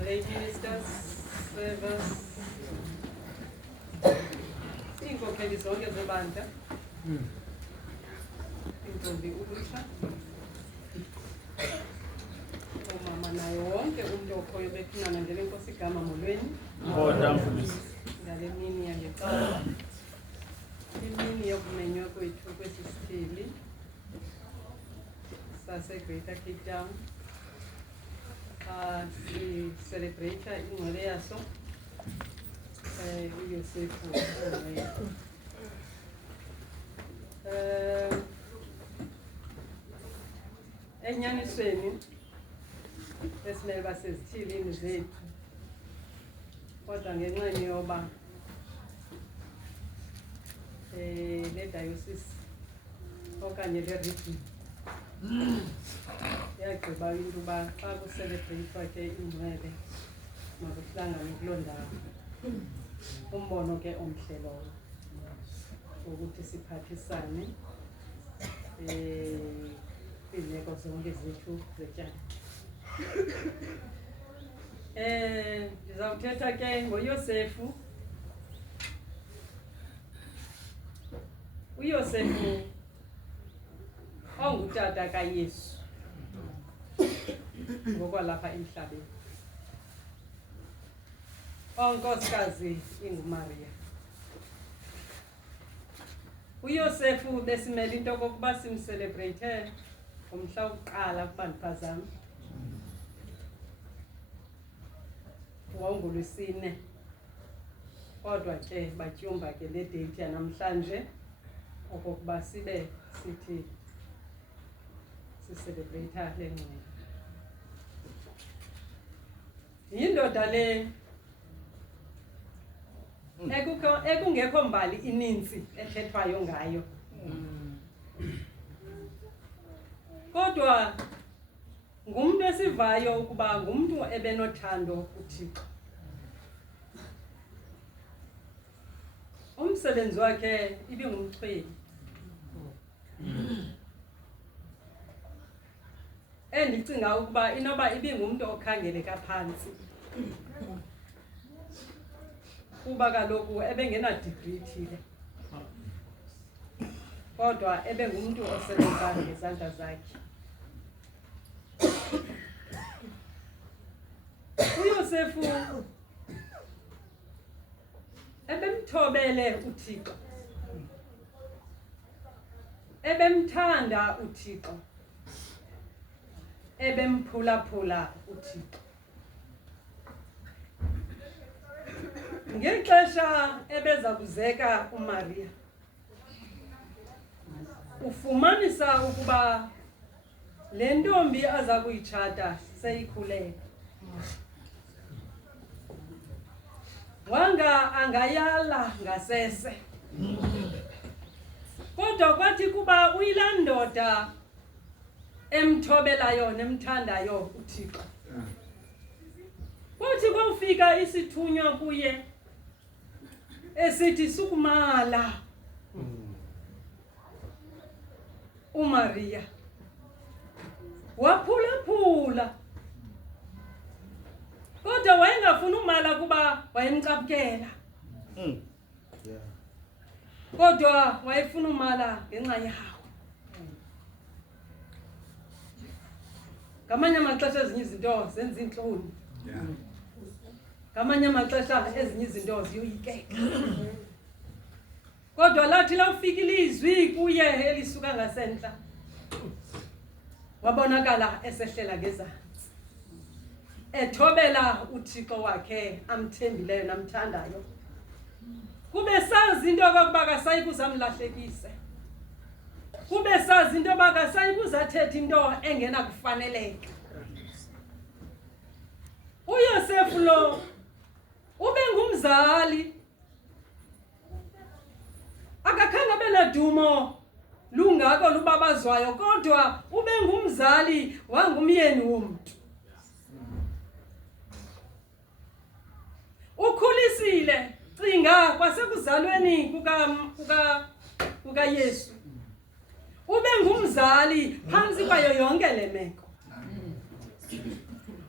Lay ministers, servers, inkokheli zonke zebandla, intombi ulusha, umama naye wonke umuntu okhoyo bekhonana ngale Nkosi igama molweni. Ngale mini yangeqala, imini yokumenywa kwethu kwesi sithili sase-Greater Cape Town. Si-celebrate ingcwele yaso uYosefu uMaria. Enyanisweni esimele basezithilini zethu, kodwa ngenxeni yoba le diocese okanye le region yagqiba into uba xa kuselebreyithwa ke ingcwele makuhlangane kuloo ndawo. Umbono ke omhle lowo ukuthi siphathisane kwiimeko zonke zethu zetyala. Ndizawuthetha ke ngoYosefu. uYosefu ongutata kaYesu ngokwalapha emhlabeni, onkosikazi inguMaria. uYosefu besimele into okokuba simcelebrate ngomhla wokuqala ukuba ndiphazame, ngoLwesine, kodwa ke batyumba ke le date yanamhlanje okokuba sibe sithi sicelebrate le ngcwele. Yindoda le ekungekho mbali ininzi ethethwayo ngayo, kodwa ngumntu esivayo ukuba ngumntu ebenothando kuThixo. Umsebenzi wakhe ibingumchweli, endicinga ukuba inoba ibingumntu okhangeleka phantsi, kuba kaloku ebengena-degree ithile, kodwa ebengumntu osebenza ngezandla zakhe. uYosefu ebemthobele uThixo, ebemthanda uThixo, ebemphulaphula uThixo. Ngexesha ebeza kuzeka uMaria, ufumanisa ukuba le ntombi aza kuyitshata seyikhulelwe. Wanga angayala ngasese, kodwa kwathi kuba uyilaa ndoda emthobelayo nemthandayo uThixo, kuthi kufika isithunywa kuye esithi sukumala uMaria, waphulaphula, kodwa wayengafuni umala kuba wayemcaphukela, kodwa wayefuna umala ngenxa yawo. Ngamanye amaxesha ezinye izinto zenza intloni, ngamanye amaxesha ezinye izinto ziyoyikeka, kodwa lathi lawufika ilizwi kuye elisuka ngasentla, wabonakala esehlela ngezantsi, ethobela uThixo wakhe amthembileyo namthandayo. Kube sazi into yokokuba akasayi kuzamlahlekise, kube sazi into yoba akasayi kuzathetha into engenakufaneleka. uYosefu lo ube ngumzali, akakhange abe nadumo lungako lubabazwayo kodwa ube ngumzali wangumyeni womuntu. Ukhulisile cinga kwasekuzalweni kuka Yesu. Ube ngumzali phansi kwayo yonke lemeko.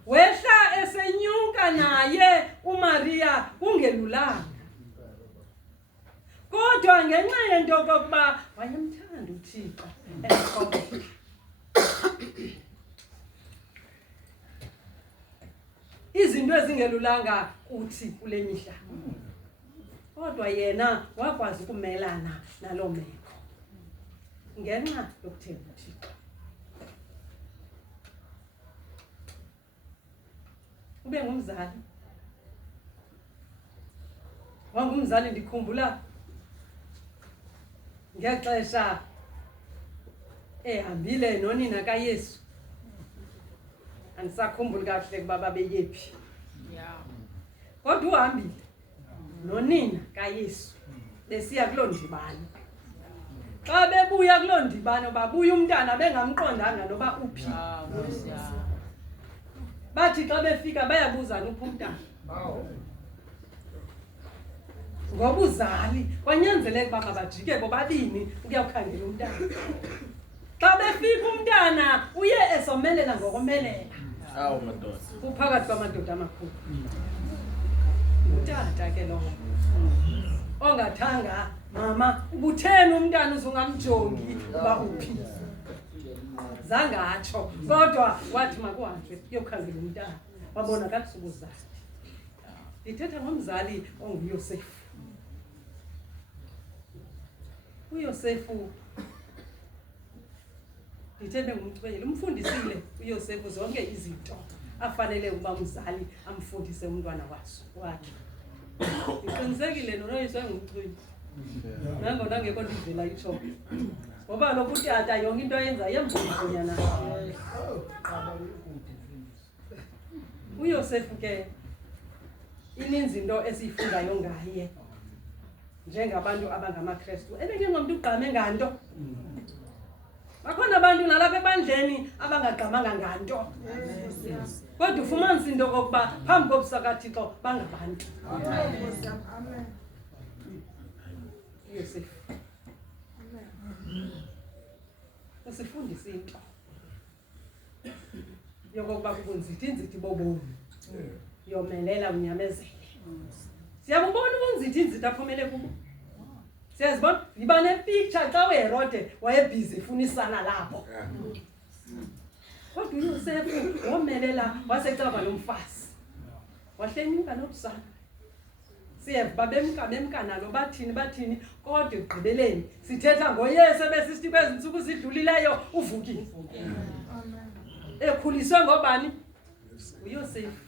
Wehla esenyuka naye uMaria ungelulanga. Kodwa ngenxa yento yokuba wayemthanda uThixo eqobo. Izinto ezingelulanga kuthi kule mihla. Kodwa yena wakwazi ukumelana nalo meko. Ngenxa yokuthemba uThixo. Ube ngumzali. Wangumzali ndikhumbula ngexesha ehambile nonina kaYesu. Andisakhumbuli kahle kuba babeyephi. Kodwa uhambile nonina kaYesu besiya kuloo ndibano. Xa bebuya kuloo ndibano babuya umntana bengamqondanga noba uphi. Bathi xa befika bayabuzana uphi umntana. Ngobuzali kwanyanzeleka uba mabajike bobabini ukuyawukhangela umntana. Xa befika umntana uye esomelela ngokomelela. Madoda. Uphakathi kwamadoda amakhulu. Utata ke lowo. Ongathanga mama ubutheni umntana uzungamjongi uba uphi. Zangatsho kodwa wathi makuhanjwe kuyokhangela umntana. Wabona kakuhle ubuzali. Ndithetha ngomzali onguYosefu. uYosefu ndithethe ngumthwele umfundisile uYosefu zonke izinto afanele ukuba umzali amfundise umntwana wakhe. Ndiqinisekile nonoyiswe ngumthwele. Nangona ngekho ndivela itsho. Ngoba lokhu utata yonke into ayenza yemvonyana. uYosefu ke ininzi into esiyifundayo ngaye. Njengabantu abangamaKristu ebeke ngomuntu ugqame nganto. Bakhona abantu nalapha ebandleni abangagqamanga nganto. Kodwa ufumanisa into kokuba phambi kobusa kaThixo bangabantu. Amen. Yosefu. Usifundisa into yokokuba kubunzithi bobomi. Yomelela unyamezele. Siyabubona ubunzithi aphumele kubo. Siyazibona iba nepicture xa uHerode wayebhizi efunisana lapho. Kodwa uYosefu womelela wasecaba nomfazi. Wahlenyuka nobusana. Siyeva bemka nalo bathini kodwa egqibeleni sithetha ngoYesu ebesisithi kwezinsuku zidlulileyo uvukile. Amen. Ekhuliswe ngobani? uYosefu.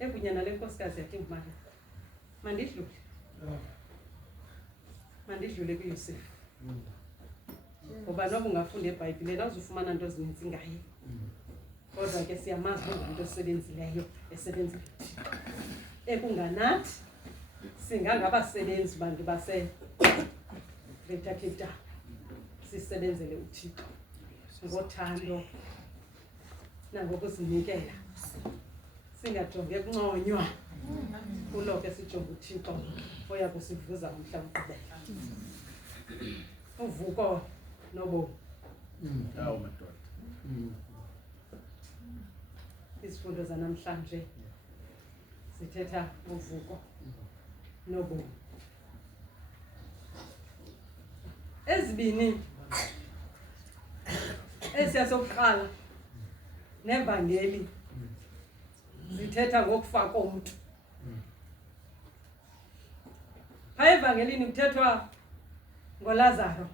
Ebunyana lenkosikazi yakhe uMaria. Mandidlule kuYosefu. Ngoba noba ungafunda eBhayibhileni awuzufumana into ezininzi ngaye. Kodwa ke siyamazi into esebenzileyo esebenzile. Ekunganathi singangabasebenzi bantu base Greater Cape Town. Sisebenzele uThixo ngothando nangokuzinikela. Singajonge ukunconywa kuloko esijonga uThixo oya kusivuza umhla wokugqibela. Uvuko nobo. Madoda. Isifundo zanamhlanje sithetha uvuko nobo. Ezibini esiyasokuqala nevangeli zithetha ngokufa komuntu. Pha evangelini kuthethwa ngoLazaro.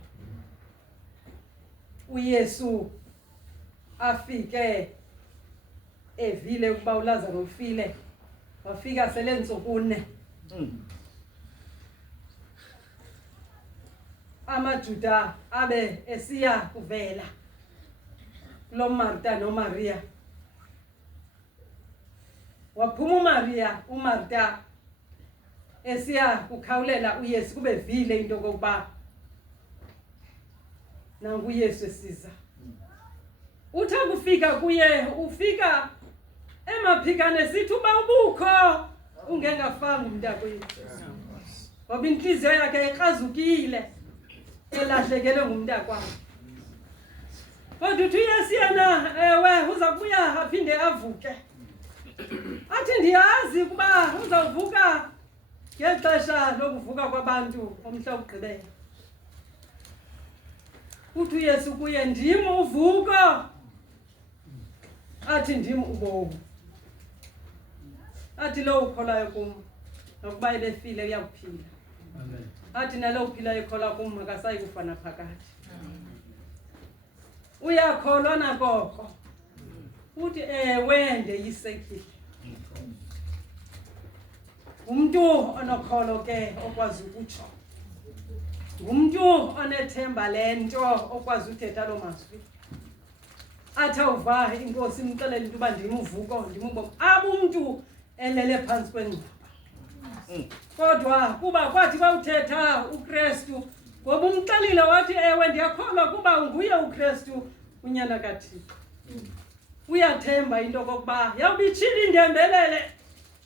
uYesu afike evile ukuba uLazaro ufile. Wafika selentsuku 4. Amajuda abe esiya kuvela lo Martha noMaria. Waphuma uMartha esiya kukhawulela uYesu kube vile into kokuba nangu Yesu esiza. Uthi ukufika kuye ufika emaphikane sithi uba ubukho ungengafanga umntakwethu. Ngoba inhliziyo yakhe iqazukile elahlekele ngumntakwakhe. Kodwa uthi Yesu yena ewe uza kubuya aphinde avuke. Athi ndiyazi ukuba uzawuvuka ngexesha lokuvuka kwabantu omhla wokugqibela. Uthi uYesu kuye ndim uvuko. Athi ndim ubomi. Athi lo ukholayo kum nokuba ebefile uyakuphila. Athi nalo uphilayo ekhola kum akasayi kufa naphakade. Uyakholwa nakoko. Uthi ewe ndeyisekile. Umuntu onokholo ke okwazi ukutsho. Umuntu onethemba lento okwazi uthetha lo mazwi. Athi awuva inkosi imxelele into uba ndimuvuko ndimubomi. Umuntu elele phansi kwengcwaba. Kodwa kuba kwathi bawuthetha uKristu ngoba umxelile wathi ewe ndiyakholwa kuba nguye uKristu unyana kaThixo. Uyathemba into kokuba yawubitshila indembelele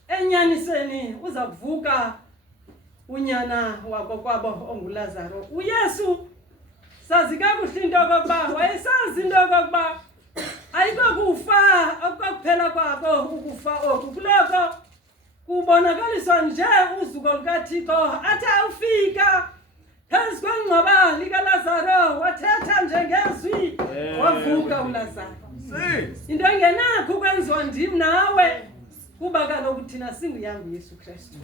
enyaniseni uza kuvuka unyana wako kwabo onguLazaro. uYesu sazi kakuhle into kokuba wayesazi into kokuba ayikokufa okuphela kwako ukufa oku kuloko kubonakaliswa nje uzuko lukaThixo athi awufika phezu kwengcwaba likaLazaro wathetha nje ngezwi wavuka uLazaro. Into engenakho ukwenziwa ndim nawe kuba kaloku thina singuyangu Yesu Kristu.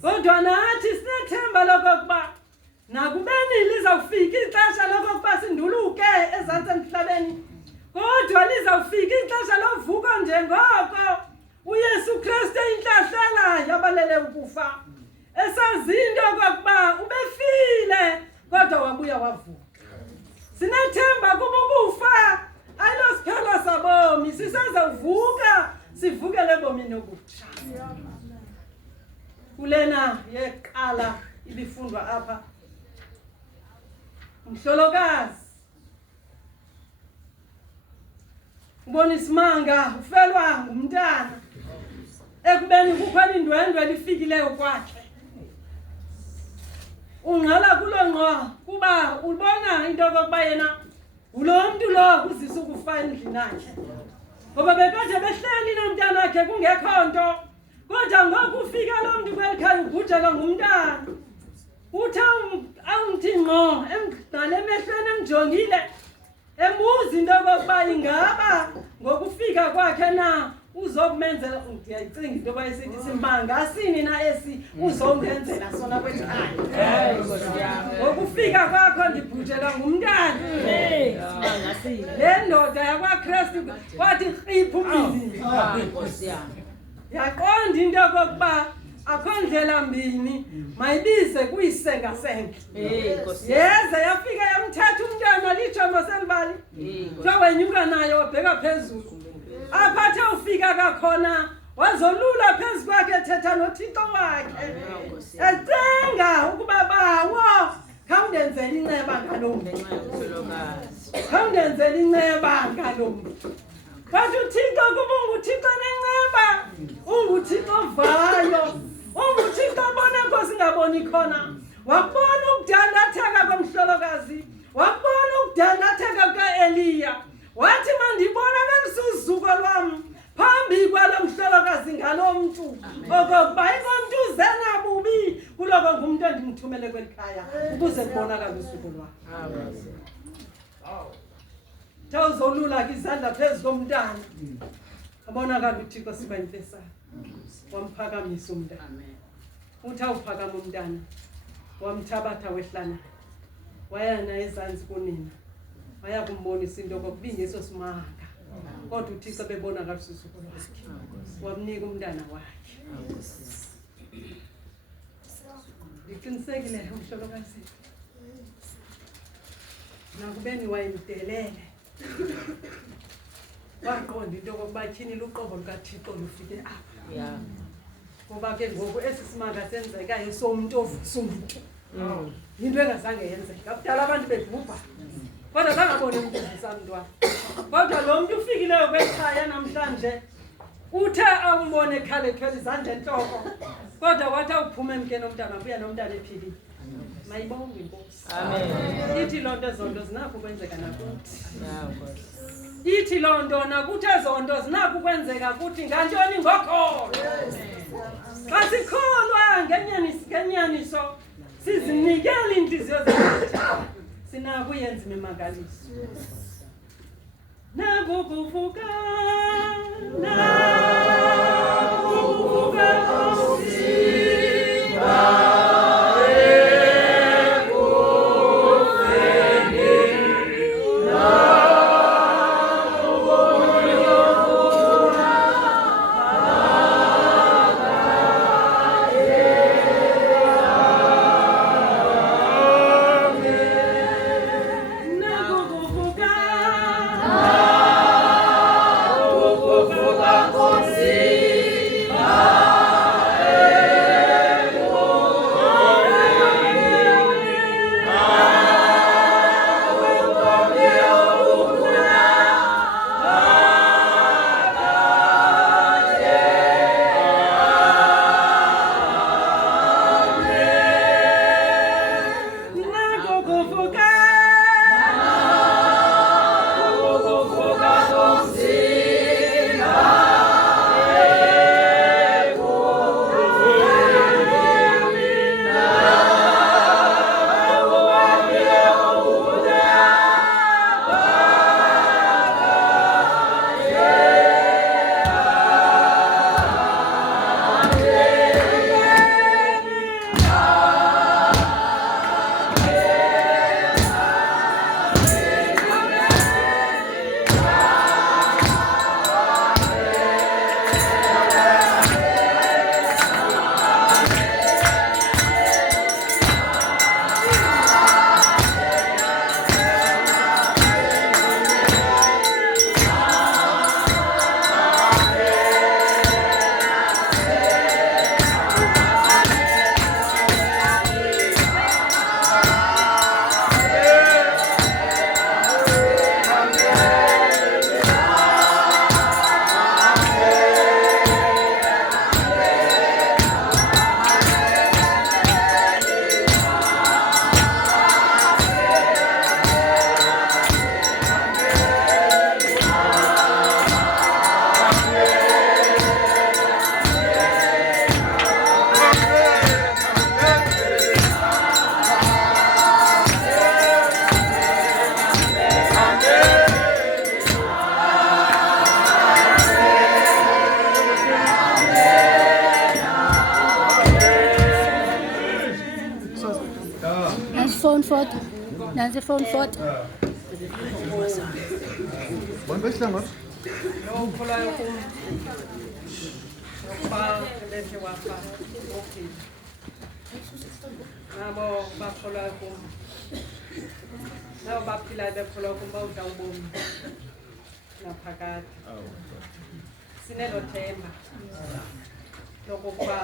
Kodwa nathi sinethemba lokokuba nakubeni lizawufika ixesha lokokuba sinduluke ezantsi emhlabeni. Kodwa lizawufika ixesha lovuko njengoko uYesu Kristu inhlahlela yabalele ukufa. Esazinto kokuba ubefile kodwa wabuya wavuka. Sinethemba kuba ukufa ayilosiphelo sabomi sisazawuvuka sivukele ebomini obutsha. Kulena yeqala ibifundwa apha. Umhlolokazi ubona isimanga ufelwa ngumntana ekubeni kukhona indwendwe lifikileyo kwakhe. Ungqala kulo ngqo kuba ubona into yokuba yena ulo mntu lo uzisa ukufa endlini yakhe. Ngoba bekade behleli nomntana wakhe kungekho nto. Kodwa ngoku ufika lo mntu kwelikhaya ugujelwa ngumntana. Uthi awumthi ngqo emgqale emehlweni emjongile embuza into yokuba ingaba ngokufika kwakhe na uzokumenzela ndiyayicinga into yoba esithi simanga sini na esi uzongenzela sona kwekhaya. Ngokufika kwakho ndibhujelwa ngumntana. Le ndoda yakwaKristu kwathi riphu umlilo. Yaqonda into yokokuba akho ndlela mbini mayibize kuyisengasenga. Yeza yafika yamthatha umntana lijomo selibali. Wenyuka naye wabheka phezulu. Aphathe ufika kakhona wazolula phezu kwakhe ethetha noThixo wakhe. Ecenga ukuba bawo khawundenzele inceba ngalo muntu. Khawundenzele inceba ngalo muntu. Bathi uThixo kuba unguThixo nenceba. UnguThixo vayo. UnguThixo bona Nkosi ngaboni khona. Wakubona ukudandatheka komhlolokazi. Wakubona ukudandatheka kukaEliya. Wathi mandibona ngelisuzuko lwami phambi kwalo mhlolokazi ngalo mntu okokuba ingomuntu uzena bubi kuloko ngumuntu endimthumele kwelikhaya ukuze kubonakale usuku lwakhe. Thawuzolula izandla phezu komntana abonakala uThixo siba yimfesana. Wamphakamisa umntana. Uthi awuphakama umntana wamthabatha wehlana waya naye ezantsi kunina. Waya kumbonisa into yokuba ingeso simanga. Kodwa uThixo bebonakala usuku lwakhe. Wamnika umntana wakhe. Ndiqinisekile umhlolokazi. Nakubeni wayemdelele. Waqonda into yokuba tyhini luqobo lukaThixo lufike apha. Ngoba ke ngoku esi simanga senzekayo somuntu ovusumntu. Into engazange yenzeka. Kudala abantu bebhubha. Kodwa kangaboni umfundisa mntwana. Kodwa lo muntu ufikileyo kwekhaya namhlanje uthe awumbone ekhale ethwele izandla enhloko. Kodwa wathi awuphuma emkeni omntana buya nomntana ephilile. Mayibonge inkosi. Amen. Ithi lonto ezonto zinakho kwenzeka nakuthi. Ithi lonto nakuthi ezonto zinakho kwenzeka kuthi ngantoni ngokholo. Xa sikholwa ngenyaniso sizinikela inhliziyo zethu. Sinako yenza imemangaliso. Nakukuvuka Nansi phone photo. Wann bist du noch? No, kholayo kum. Ba lethe wafa. Okay. Nabo bakholayo kum. Nabo baphila bekholayo kum bawudla ubomi. Naphakade. Sinelo themba. Lokuba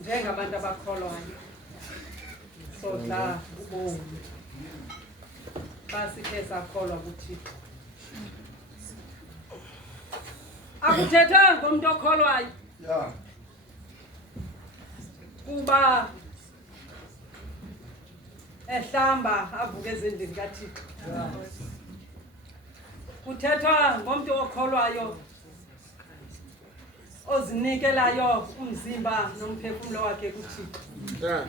njengabantu abakholwayo. Sodla ubomi. Basithe sakholwa kuThixo. Akuthethanga ngomuntu okholwayo. Ja. Kuba ehlamba avuke ezindlini kaThixo. Kuthethwa ngomuntu okholwayo ozinikelayo umzimba nomphefumulo wakhe kuThixo. Ja.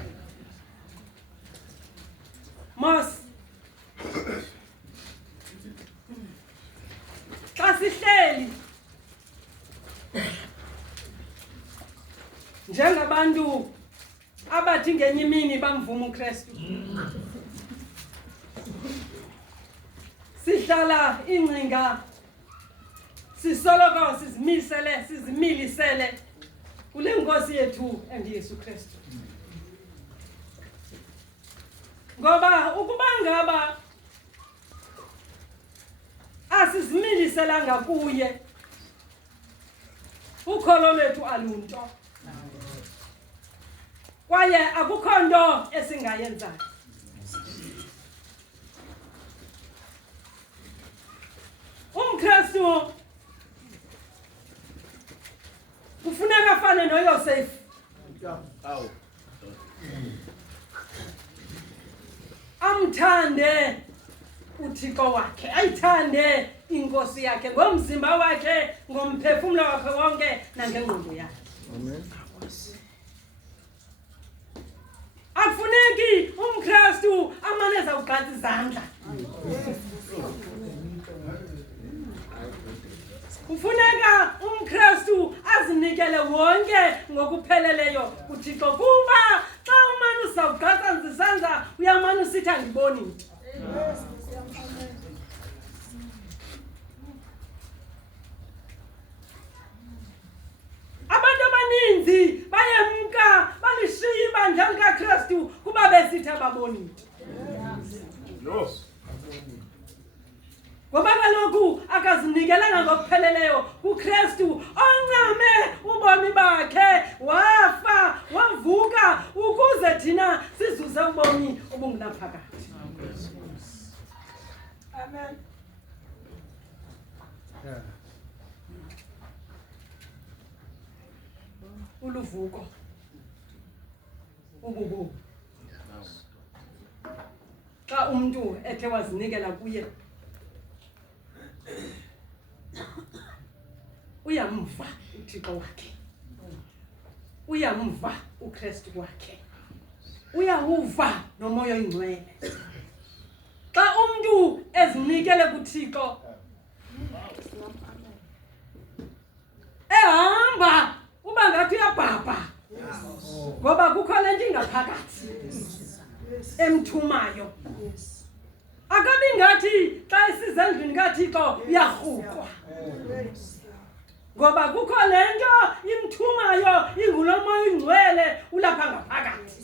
Mos xa sihleli njengabantu abathi ngenye imini bamvuma uKristu, sihlala ingcinga sisoloko sizimilisele kule Nkosi yethu endiYesu Kristu. Ngoba ukuba ngaba asizimiliselanga kuye, ukholo lwethu alunto, kwaye akukho nto esingayenzayo. uKristu kufuneka afane noYosefu. Hawu. Amthande uThixo wakhe, ayithande inkosi yakhe ngomzimba wakhe, ngomphefumulo wakhe wonke nangengqondo yakhe. Amen. Akufuneki uMkristu amaneza ugqatha izandla. Kufuneka uMkristu azinikele wonke ngokupheleleyo kuThixo, kuba xa umane uzawugqatha izandla uyamane usithi andiboni nto. Abantu abaninzi bayemka balishiya ibandla likaKristu kuba besithi ababoni nto. Yes. Ngoba kaloku akazinikelanga ngokupheleleyo kuKristu oncame ubomi bakhe, wafa wavuka ukuze thina sizuze ubomi obungunaphakade. Amen. Uluvuko ububu xa umuntu ethe wazinikela kuye uyamva uThixo wakhe, uyamva uKristu wakhe, uyawuva nomoya oyingcwele. Xa umuntu ezinikele kuThixo ehamba uba ngathi uyabhabha, ngoba kukho le nto ingaphakathi emthumayo. Akabi ngathi xa isiza endlini kaThixo uyarhukwa, ngoba kukho le nto imthumayo, ingulo moya oyingcwele ulapha ngaphakathi.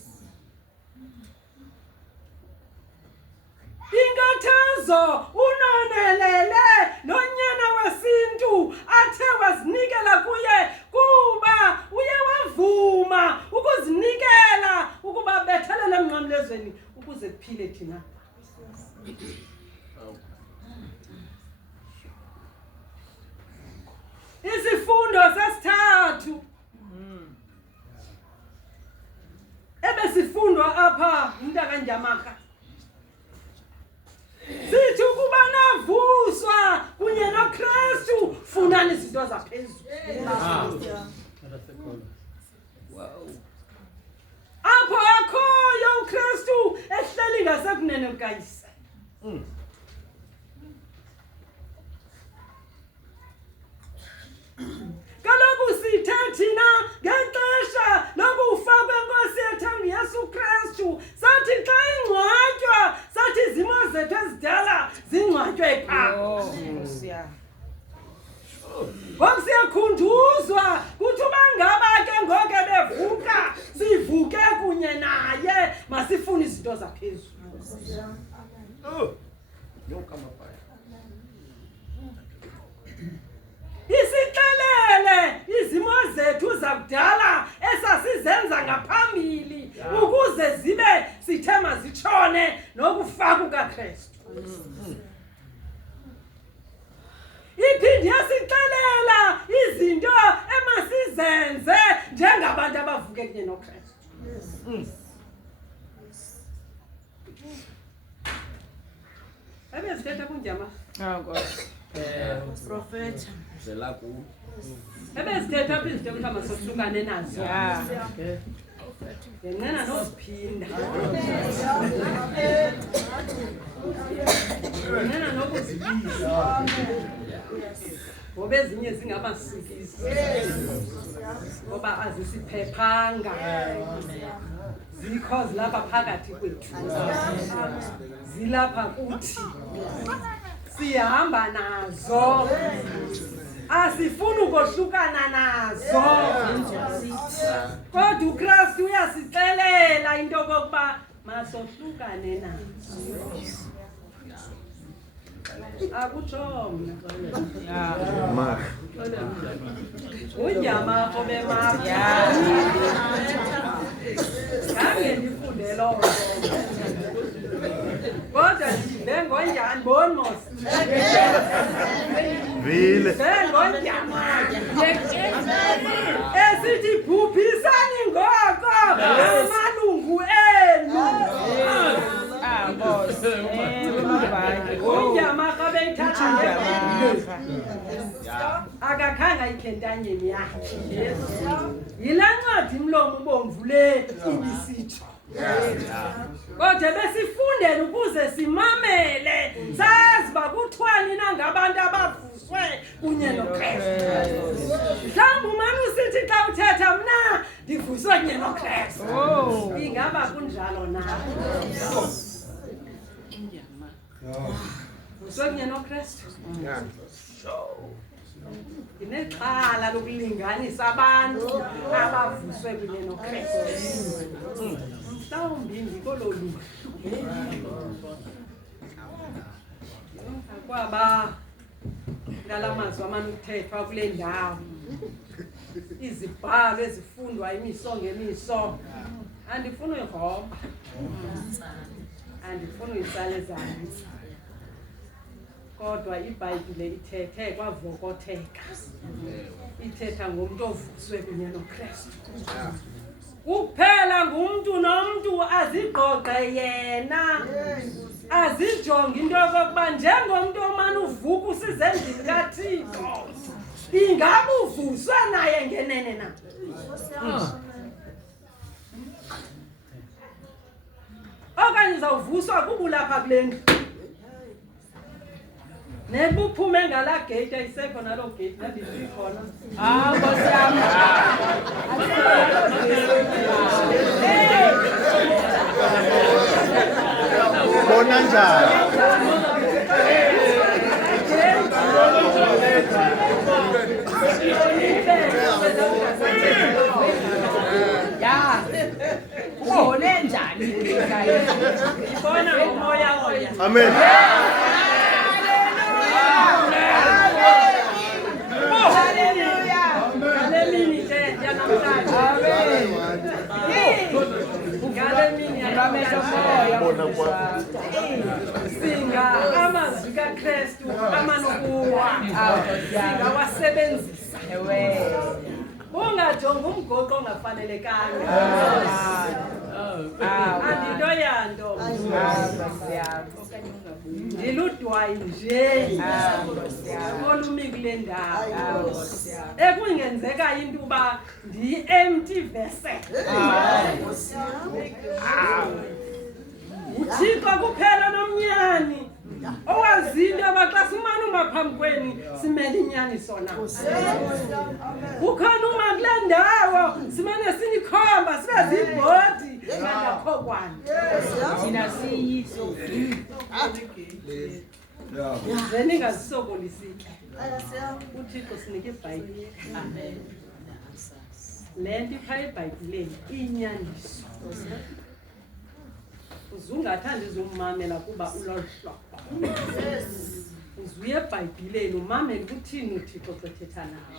Inkathazo unonelele lonyana wesintu athe wazinikela kuye, kuba uye wavuma ukuzinikela ukuba bethelele emnqamlezweni ukuze kuphile thina. Isifundo sesithathu ebesifundwa apha umntakanjamaka sithi ukuba navuswa kunye noKristu funani izinto zaphezulu. Apho akhoyo uKristu ehleli ngasekunene kukaYise. Kaloku sithe thina ngexesha lokufa kwenkosi yethu Yesu Kristu, sathi xa ingcwatywa sathi izimo zethu ezidala zingcwatywe phaa. Ngoku siyakhunjuzwa kuthi uba ngaba ke ngoku bevuka sivuke kunye naye, masifune izinto zaphezulu. Isixelele izimo zethu zakudala esasizenza ngaphambili ukuze zibe sithe mazitshone nokufa kukaKristu. Iphinde yasixelela izinto emasizenze njengabantu abavuke kunye noKristu. Ebezithetha kunjama? Prophet. Zelaku. Ebezithetha apha izinto kuthiwa masohlukane nazo. Ngenqena noziphinda. Ngenqena nokuzibiza. Ngoba ezinye zingabasikisi. Ngoba azisiphephanga. Zikho zilapha phakathi kwethu. Zilapha kuthi. Sihamba nazo. Asifuni ukohlukana nazo. Kodwa uKristu uyasixelela into yokuba masohlukane nazo. Akutsho mna. Mark. Unjama apho beMarka. Khange ndifunde loo nto. Kodwa ndive ngonjani, boni mos. Vile. Esithi bhubhisani ngoko amalungu enu. Unyamaka beyithatha ngebhayibhile. Akakhanga ikhentanyeni yakhe. Yilaa ncwadi mlomo ubomvu le ibisitsho. Kodwa besifundele ukuze simamele sazi uba kuthiwani na ngabantu abavuswe kunye noKristu. Mhlawumbi umane usithi xa uthetha mna ndivuswe kunye noKristu. Ingaba kunjalo na? Vuswe kunye noKristu. Inexhala lokulinganisa abantu abavuswe kunye noKristu. Mhlawumbi ndikololu kwaba ngalamazwi amane ukuthethwa kule ndawo, izibhalo ezifundwa imiso ngemiso, andifuna uyigromba, andifuna uyitsala ezantsi, kodwa iBhayibhile ithethe kwavokotheka, ithetha ngomntu ovuswe kunye noKristu. Kuphela ngumntu nomntu azigqogqe yena, azijonge into yokokuba njengomntu omane uvuka usize endlini kaThixo, ingaba uvuswe naye ngenene na? Okanye uzawuvuswa kuba ulapha kule ndlu nebuphume ngalaa gate ayisekho naloo gate nandizikhona. Nkosi yami. Bona njani? Ya. Ubone njani ekhaya? Ibona umoya moya. Amen. Singa amazwi kaKristu amanokuwa singawasebenzisa. Ungajonga umgoqo ongafanelekanga. Andinto yanto. Ndiludwayi nje olumi kule ndawo ekungenzeka into uba ndi-empty vessel. uThixo kuphela nomnyani owaziyo into yoba xa simane uma phambi kweni simele inyaniso na. Kukhona uma kule ndawo simane sinikhomba sibe zibhodi ngakho kwani Thina siyiso. Ningazisokolisiki. uThixo sinika iBhayibhile. Le nto ipha eBhayibhileni inyaniso. Uzungathanda izumamela kuba ulohlobo. Uzuye eBhayibhileni umamele ukuthini uThixo xethetha nawe.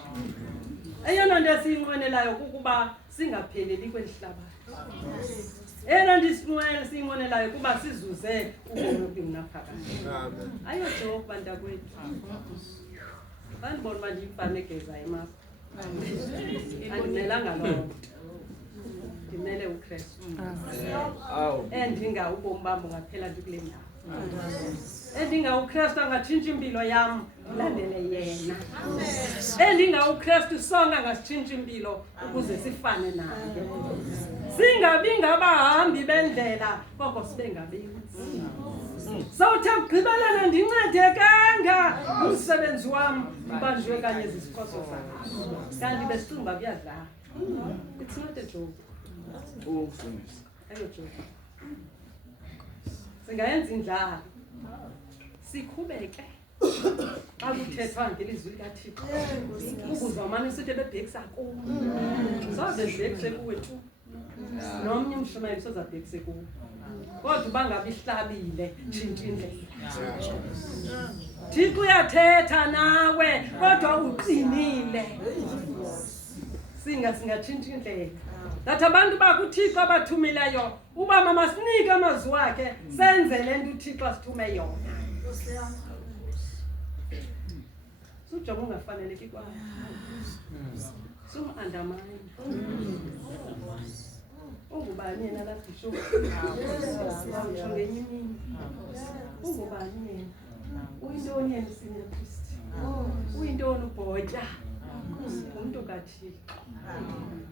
Eyona nto esiyinqwenelayo kukuba singapheleli kwelihlabathi. Eyona nto siyinqwenelayo kuba sizuze ubomi obungaphakathi. Ayojoka bantakwethu. Bandibona uba ndiyimfana egezayo emapha. Andimelanga loo nto. Ndimele uKristu. Endinga ubomi bam bungaphela nje kule ndawo. Endinga uKristu angatshintsha impilo yam ndilandele yena. Endinga uKristu sonke angasitshintsha impilo ukuze sifane naye. Singabi ngabahambi bendlela koko sibe ngabini. Sawuthi ugqibelana ndincedekanga umsebenzi wam ubanjwe kanye zizikhoso zam. Kanti besicinga uba kuyadlala. It's not a joke. Ayojoka. Singayenza indlala. Sikhubeke. Xa kuthethwa ngelizwi likaThixo. Ukuzamana usithi bebhekisa kuwe. Soze ndibhekise kuwe tu. Nomnye umshumayeli soze abhekise kuwe. Kodwa uba ngabe ihlabile tshintsha indlela. Thixo uyathetha nawe kodwa uqinile. Singatshintsha indlela. That abantu bakuThixo abathumileyo uba mama sinike amazwi wakhe senze le nto uThixo asithume yona. ujonga ungafaneleki kwayo. Sum-undermine. Ungubani yena la bishop? Ngisho ngenye imini. Ungubani yena? Uyintoni yena senior priest? Uyintoni ubhotya? Umuntu kaThixo.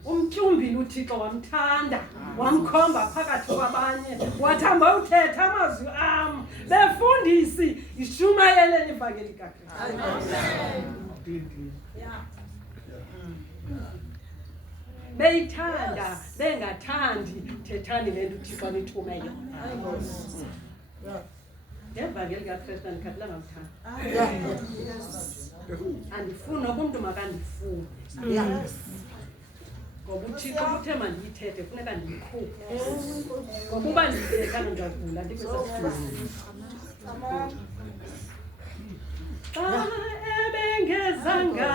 Umtyumbile uThixo wamthanda, wamkhomba phakathi kwabanye, wathamba uthetha amazwi am. Befundisi ishumayeleni ivangeli kaKristu. Beyithanda, bengathandi, thethani le nto uThixo anithume yona. Ngevangeli kaKristu andikhathilanga mthanda. Andifuni noba umntu makandifune. Ngoba uThixo uthe mandiyithethe funeka ndiyikhuphe. Ngoba uba ndiyithethanga ndiyagula ndikwisasithunzi. Xa ebengezanga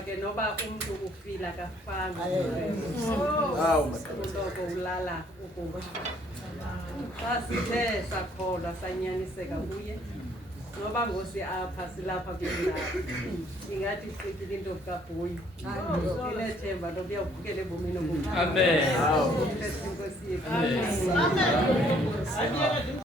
Kubake noba umuntu ufila kafanga uloko ulala ukuba xa sithe sakholwa sanyaniseka kuye noba ngosi apha silapha kule ingathi ifikile into kaBhoyi ilethemba lokuya uphukele ebomini obukhulu. Amen. Amen.